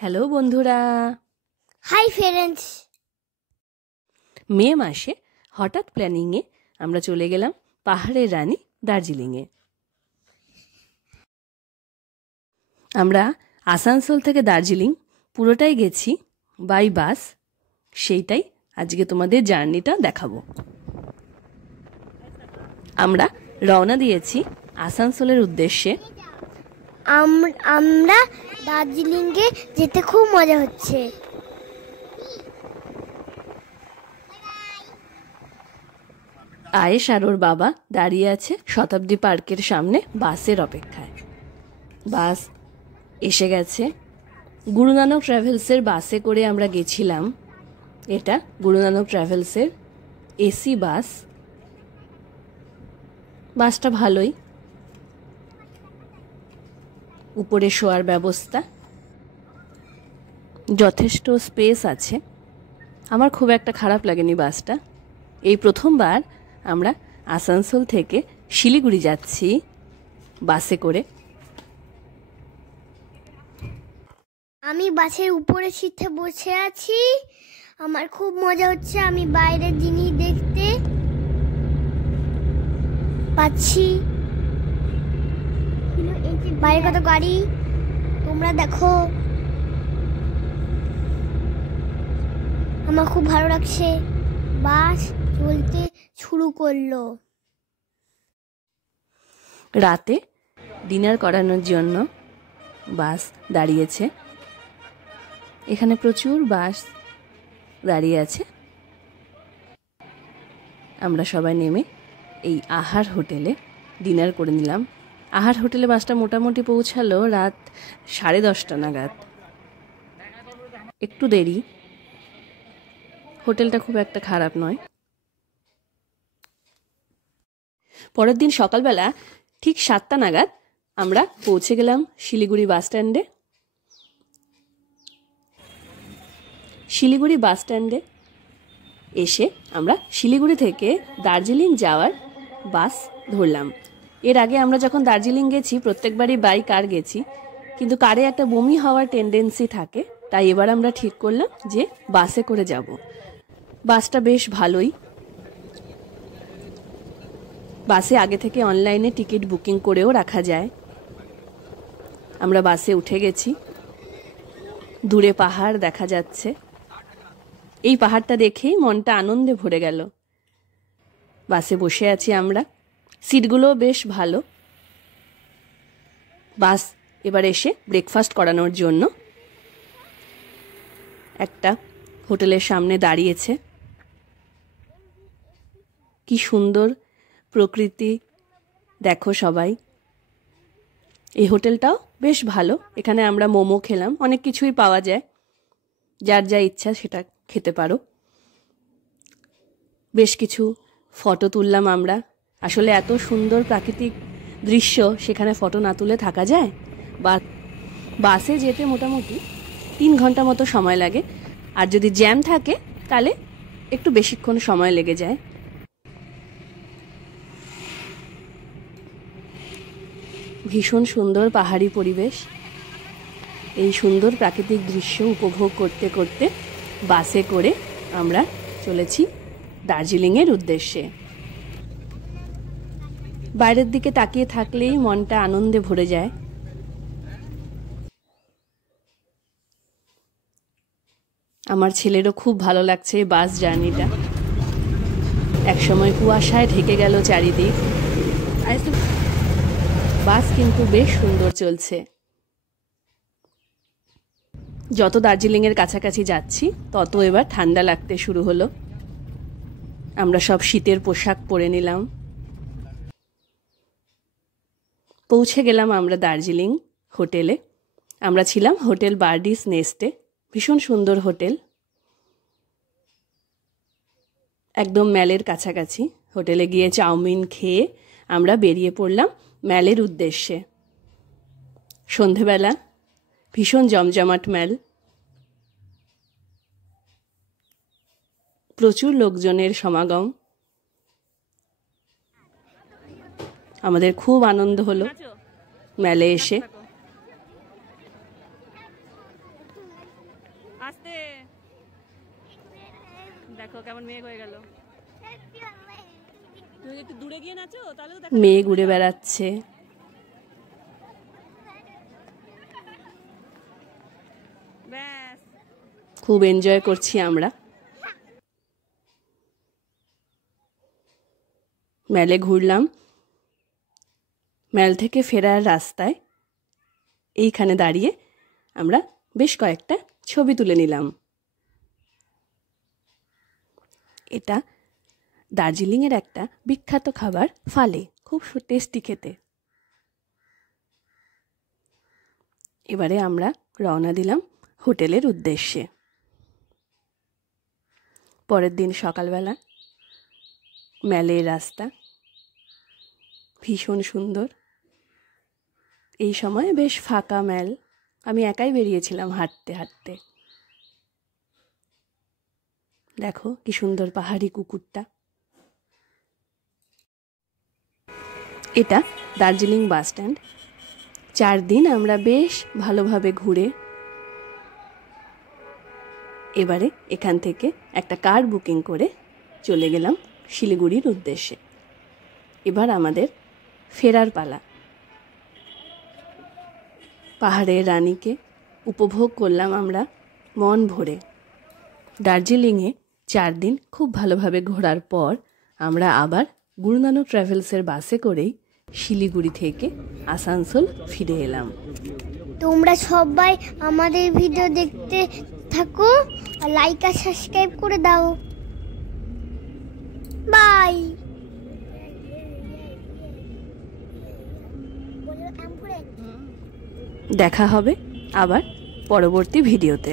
Hello বন্ধুরা। Hi friends. মে মাসে হঠাৎ প্ল্যানিংয়ে আমরা চলে গেলাম পাহাড়ের রানী দার্জিলিংয়ে। আমরা আসানসোল থেকে দার্জিলিং পুরোটাই গেছি বাই বাস, সেইটাই আজকে তোমাদের জার্নিটা দেখাবো। আমরা রওনা দিয়েছি আসানসোলের উদ্দেশ্যে। আমরা দার্জিলিংয়ে যেতে খুব মজা হচ্ছে। আয়েশ আর ওর বাবা দাঁড়িয়ে আছে শতাব্দী পার্কের সামনে বাসের অপেক্ষায়। বাস এসে গেছে। গুরু নানক ট্রাভেলসের বাসে করে আমরা গেছিলাম। এটা গুরু নানক ট্রাভেলসের এসি বাস। বাসটা ভালোই, উপরে শোয়ার ব্যবস্থা, যথেষ্ট স্পেস আছে। আমার খুব একটা খারাপ লাগেনি বাসটা। এই প্রথমবার আমরা আসানসোল থেকে শিলিগুড়ি যাচ্ছি বাসে করে। আমি বাসের উপরে সিটে বসে আছি, আমার খুব মজা হচ্ছে। আমি বাইরের জিনিস দেখতে পাচ্ছি। বাইরে কত গাড়ি তোমরা দেখো, আমার খুব ভালো লাগছে। বাস চলতে শুরু করলো। রাতে ডিনার করানোর জন্য বাস দাঁড়িয়েছে। এখানে প্রচুর বাস দাঁড়িয়ে আছে। আমরা সবাই নেমে এই আহার হোটেলে ডিনার করে নিলাম। আহার হোটেলে বাসটা মোটামুটি পৌঁছালো রাত 10:30 নাগাদ, একটু দেরি। হোটেলটা খুব একটা খারাপ নয়। পরের দিন সকালবেলা ঠিক 7টা নাগাদ আমরা পৌঁছে গেলাম শিলিগুড়ি বাস স্ট্যান্ডে। শিলিগুড়ি বাস স্ট্যান্ডে এসে আমরা শিলিগুড়ি থেকে দার্জিলিং যাওয়ার বাস ধরলাম। এর আগে আমরা যখন দার্জিলিং গেছি প্রত্যেকবারই বাই কার গেছি, কিন্তু কারে একটা বমি হওয়ার টেন্ডেন্সি থাকে, তাই এবার আমরা ঠিক করলাম যে বাসে করে যাব। বাসটা বেশ ভালোই। বাসে আগে থেকে অনলাইনে টিকিট বুকিং করেও রাখা যায়। আমরা বাসে উঠে গেছি। দূরে পাহাড় দেখা যাচ্ছে। এই পাহাড়টা দেখেই মনটা আনন্দে ভরে গেল। বাসে বসে আছি আমরা, সিটগুলোও বেশ ভালো। বাস এবার এসে ব্রেকফাস্ট করানোর জন্য একটা হোটেলের সামনে দাঁড়িয়েছে। কি সুন্দর প্রকৃতি দেখো সবাই। এই হোটেলটাও বেশ ভালো। এখানে আমরা মোমো খেলাম, অনেক কিছুই পাওয়া যায়, যার যা ইচ্ছা সেটা খেতে পারো। বেশ কিছু ফটো তুললাম আমরা। আসলে এত সুন্দর প্রাকৃতিক দৃশ্য, সেখানে ফটো না তুলে থাকা যায়? বাসে যেতে মোটামুটি 3 ঘন্টা মতো সময় লাগে, আর যদি জ্যাম থাকে তাহলে একটু বেশিক্ষণ সময় লেগে যায়। ভীষণ সুন্দর পাহাড়ি পরিবেশ। এই সুন্দর প্রাকৃতিক দৃশ্য উপভোগ করতে করতে বাসে করে আমরা চলেছি দার্জিলিংয়ের উদ্দেশ্যে। বাইরের দিকে তাকিয়ে থাকলেই মনটা আনন্দে ভরে যায়। আমার ছেলেরও খুব ভালো লাগছে বাস জার্নিটা। একসময় কুয়াশায় ঢেকে গেল চারিদিক, বাস কিন্তু বেশ সুন্দর চলছে। যত দার্জিলিংয়ের কাছাকাছি যাচ্ছি তত এবার ঠান্ডা লাগতে শুরু হলো। আমরা সব শীতের পোশাক পরে নিলাম। পৌঁছে গেলাম আমরা দার্জিলিং হোটেলে। আমরা ছিলাম হোটেল বার্ডিস নেস্টে। ভীষণ সুন্দর হোটেল, একদম ম্যালের কাছাকাছি। হোটেলে গিয়ে চাউমিন খেয়ে আমরা বেরিয়ে পড়লাম ম্যালের উদ্দেশ্যে। সন্ধেবেলা ভীষণ জমজমাট ম্যাল, প্রচুর লোকজনের সমাগম। আমাদের খুব আনন্দ হলো ম্যালে এসে। আস্তে দেখো কেমন মেঘ হয়ে গেল। তুমি একটু দূরে গিয়ে নাচো তাহলে তো মেঘ উড়ে বেড়াচ্ছে। ব্যাস খুব এনজয় করছি আমরা। মেলে ঘুরলাম। মেল থেকে ফেরার রাস্তায় এইখানে দাঁড়িয়ে আমরা বেশ কয়েকটা ছবি তুলে নিলাম। এটা দার্জিলিংয়ের একটা বিখ্যাত খাবার ফালে, খুব টেস্টি খেতে। এবারে আমরা রওনা দিলাম হোটেলের উদ্দেশ্যে। পরের দিন সকালবেলা মেলের রাস্তা ভীষণ সুন্দর। এই সময় বেশ ফাঁকা মেল। আমি একাই বেরিয়েছিলাম হাঁটতে হাঁটতে। দেখো কি সুন্দর পাহাড়ি কুকুরটা। এটা দার্জিলিং বাস স্ট্যান্ড। 4 দিন আমরা বেশ ভালোভাবে ঘুরে এবারে এখান থেকে একটা কার বুকিং করে চলে গেলাম শিলিগুড়ির উদ্দেশ্যে। এবার আমাদের ফেরার পালা। পাহাড়ের রানীকে উপভোগ করলাম আমরা মন ভরে। দার্জিলিংয়ে 4 দিন খুব ভালোভাবে ঘোরার পর আমরা আবার গুরু নানক ট্রাভেলসের বাসে করেই শিলিগুড়ি থেকে আসানসোল ফিরে এলাম। তোমরা সবাই আমাদের ভিডিও দেখতে থাকো আর লাইক আর সাবস্ক্রাইব করে দাও। বাই। দেখা হবে আবার পরবর্তী ভিডিওতে।